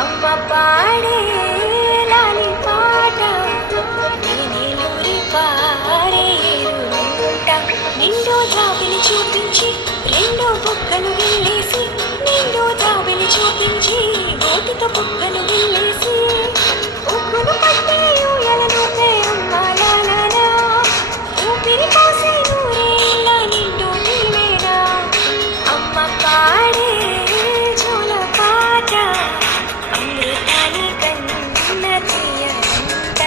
అమ్మ పాడే లాలి పాట నేనేలూరి పారేరుంట నిండు జాబిలి చూపించి రెండు బుక్కలు వెళ్ళేసి నిండు జాబిలి చూపించి గోటితో బుక్కలు వెళ్ళేసి ఉప్పును పట్టే ఊయలను అమ్మాలానా ఊపిరి పోసే నూరేళ్ళ నిండు నీవేనా అమ్మ పాడే జోల పాట అమృతాని కన్న తీయంట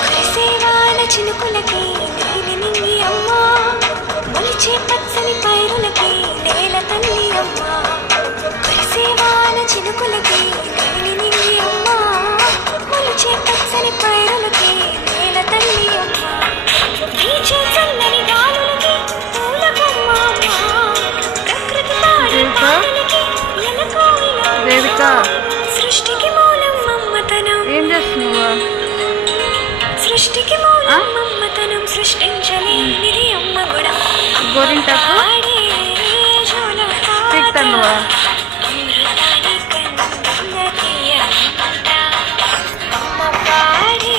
కురిసేవాన చినుకులకి నీలి నింగి అమ్మ మొలిచే పచ్చని పైరులకి నేల తల్లి అమ్మ కురిసేవాన చినుకులకి నీలి నింగి అమ్మ మొలిచే పచ్చని పైరులకి నేల తల్లి అమ్మ వీచే చల్లని గాలులకి పూల కొమ్మ అమ్మ ప్రకృతి పాడే పాటలకి దేవిక సృష్టికి మూలం మమ్మతనం ఏం చేస్తున్నావా? సృష్టికి మూలం మమ్మతనం సృష్టించలేనిది అమ్మ కూడా గోరింటాకు పాడే జోల పాట పీకుతానువా? అమృతాని కన్న తీయంట అమ్మ పాడే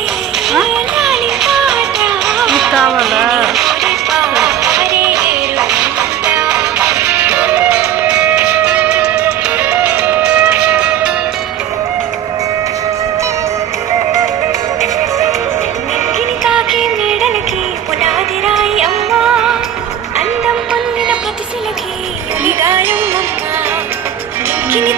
లాలి పాట నీకు కావాలా? ఊరి పారేరుంట నింగిని తాకే మేడలకి పునాది రాయి అమ్మ అందం పొందిన ప్రతిశిలకి ఉలిగాయం అమ్మ నింగిని